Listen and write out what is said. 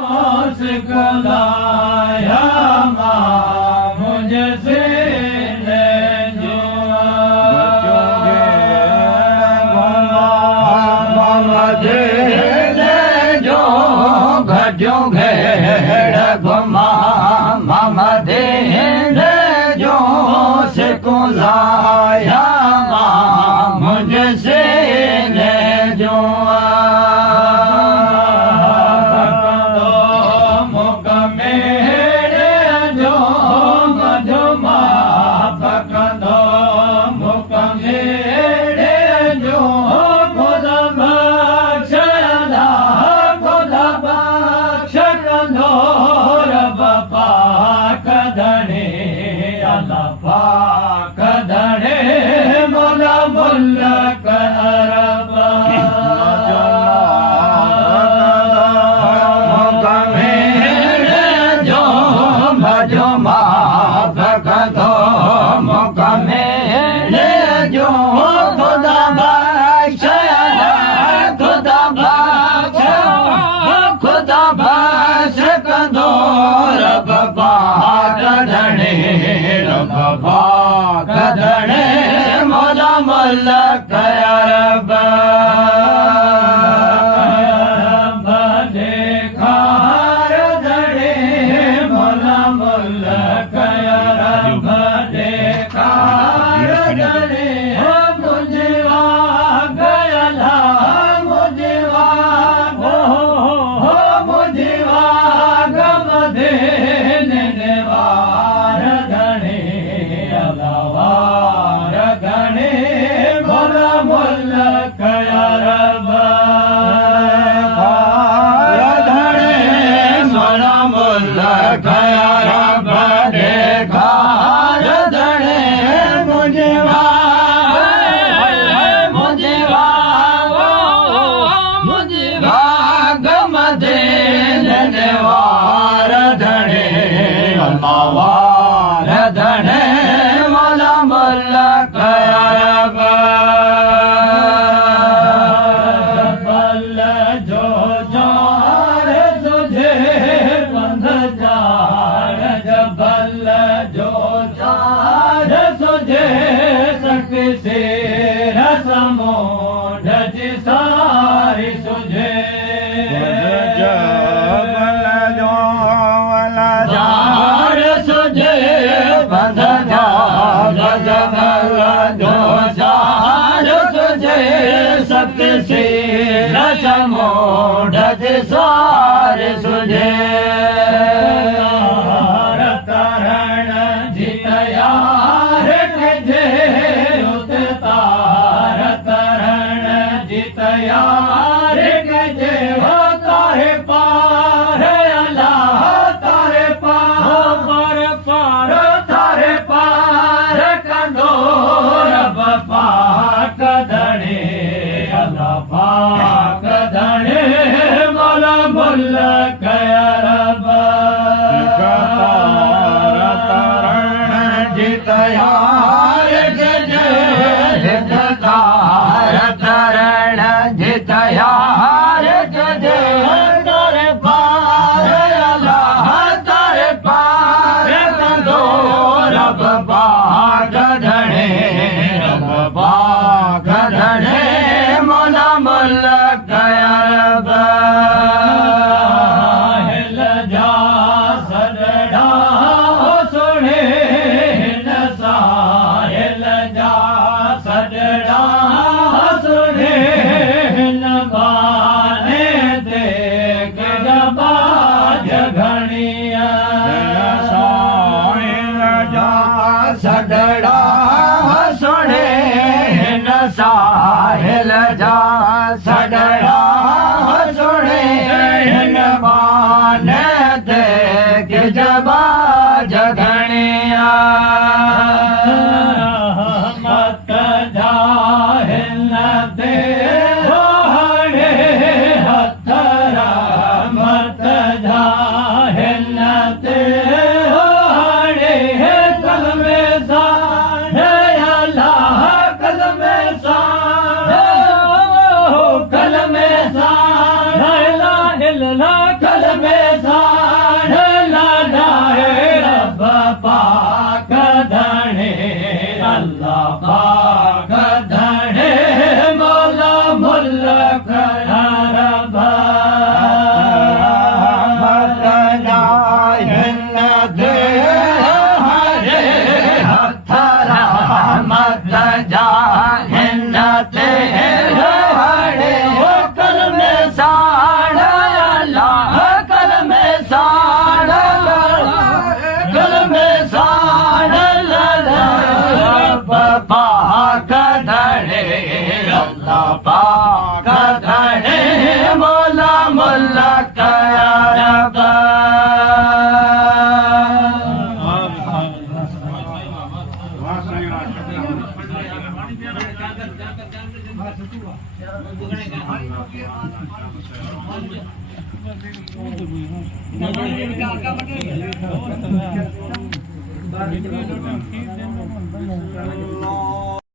उसको लाया माँ मुझसे ले जुआ मुझे ले जो घजों घेड़ घुमा मामा दे जो उसको लाया माँ मुझसे ले जुआ कदणे मोला मोला कया रब देखा धड़े मोला मोला कया रब देखा धड़े मुझे गया मुझे मुझे गम दे नेवार धड़े अलवार धड़े मोला मोला कया रब धड़े मोला मोला कया रब देखा धड़े मुझे गम दे नेवार धड़े अलवार धड़े मोला मोला कया रब बल जो जार तुझे बंध जार जबल जो जार तुझे सक से रसमो ढज सारी सुझे जार सुझे बंध जो जार सुझे सक से रसमो ढज सार सुझे तरण जितयार जे उतार तरण जितयार जे हो तारे पार अल्लाह तारे पार पार तारे पार कंदो रब पाक धणे अल्लाह पाक धणे मोला मोला कया रब जितयार जितार तरण जितयार तारे पार अल्लाह तारे पार कंदो रब पाक धणे रब पाक धणे मोला मोला कया रब जा सदड़ा सुने न साहिल जा सदड़ा सुने न बाने देख जबा जघनिया साहिल जा सदड़ा सुने न साहिल जा सदड़ा सुने न बाने देख जबा जघनिया मत जाहिल दे हरे हथरा मत जाहिल दे हरे कलमे साढ़े अल्लाह कलमे साढ़े कलमे साढ़े ला कलमे हाँ